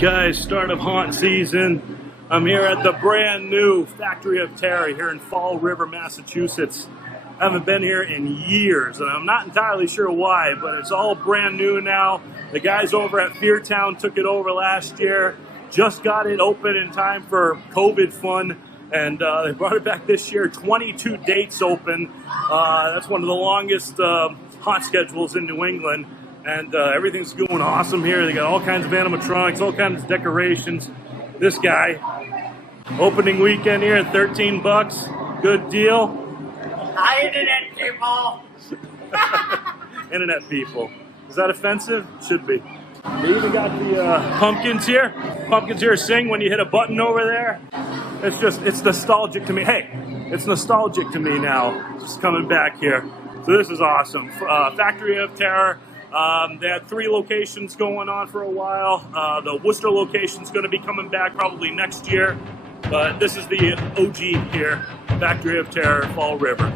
Guys, start of haunt season. I'm here at the brand new Factory of Terror here in Fall River, Massachusetts. I haven't been here in years, and I'm not entirely sure why, but it's all brand new now. The guys over at Feartown took it over last year, just got it open in time for COVID fun, and they brought it back this year. 22 dates open. That's one of the longest haunt schedules in New England. And everything's going awesome here. They got all kinds of animatronics, all kinds of decorations. This guy, opening weekend here at 13 bucks. Good deal. Hi, internet people. Internet people. Is that offensive? Should be. They even got the pumpkins here. Pumpkins here sing when you hit a button over there. It's nostalgic to me. Hey, it's nostalgic to me now, just coming back here. So this is awesome. Factory of Terror. They had 3 locations going on for a while. The Worcester location's going to be coming back probably next year. But this is the OG here, Factory of Terror, Fall River.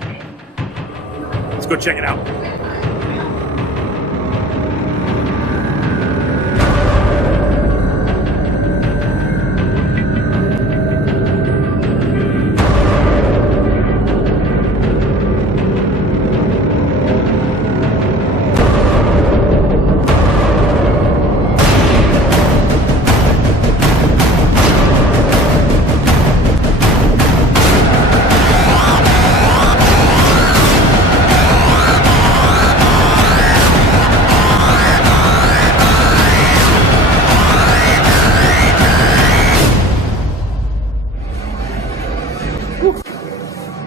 Let's go check it out.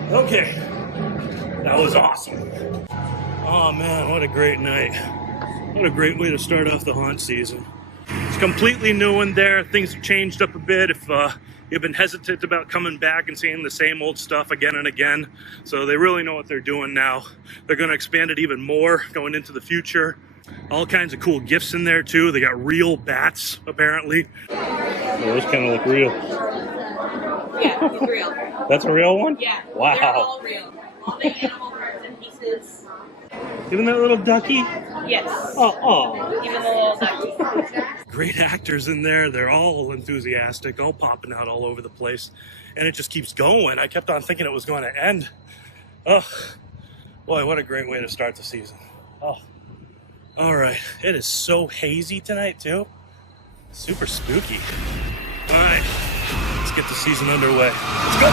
Okay, that was awesome. Oh man, what a great night. What a great way to start off the haunt season. It's completely new in there. Things have changed up a bit. If you've been hesitant about coming back and seeing the same old stuff again and again. So they really know what they're doing now. They're going to expand it even more going into the future. All kinds of cool gifts in there too. They got real bats, apparently. Oh, those kind of look real. Yeah, it's real. That's a real one? Yeah. Wow. They're all real. All the animal parts and pieces. Even that little ducky? Yes. Oh. Even the little ducky. Great actors in there. They're all enthusiastic, all popping out all over the place. And it just keeps going. I kept on thinking it was going to end. Oh, boy, what a great way to start the season. Oh. All right. It is so hazy tonight, too. Super spooky. All right. Let's get the season underway. Let's go.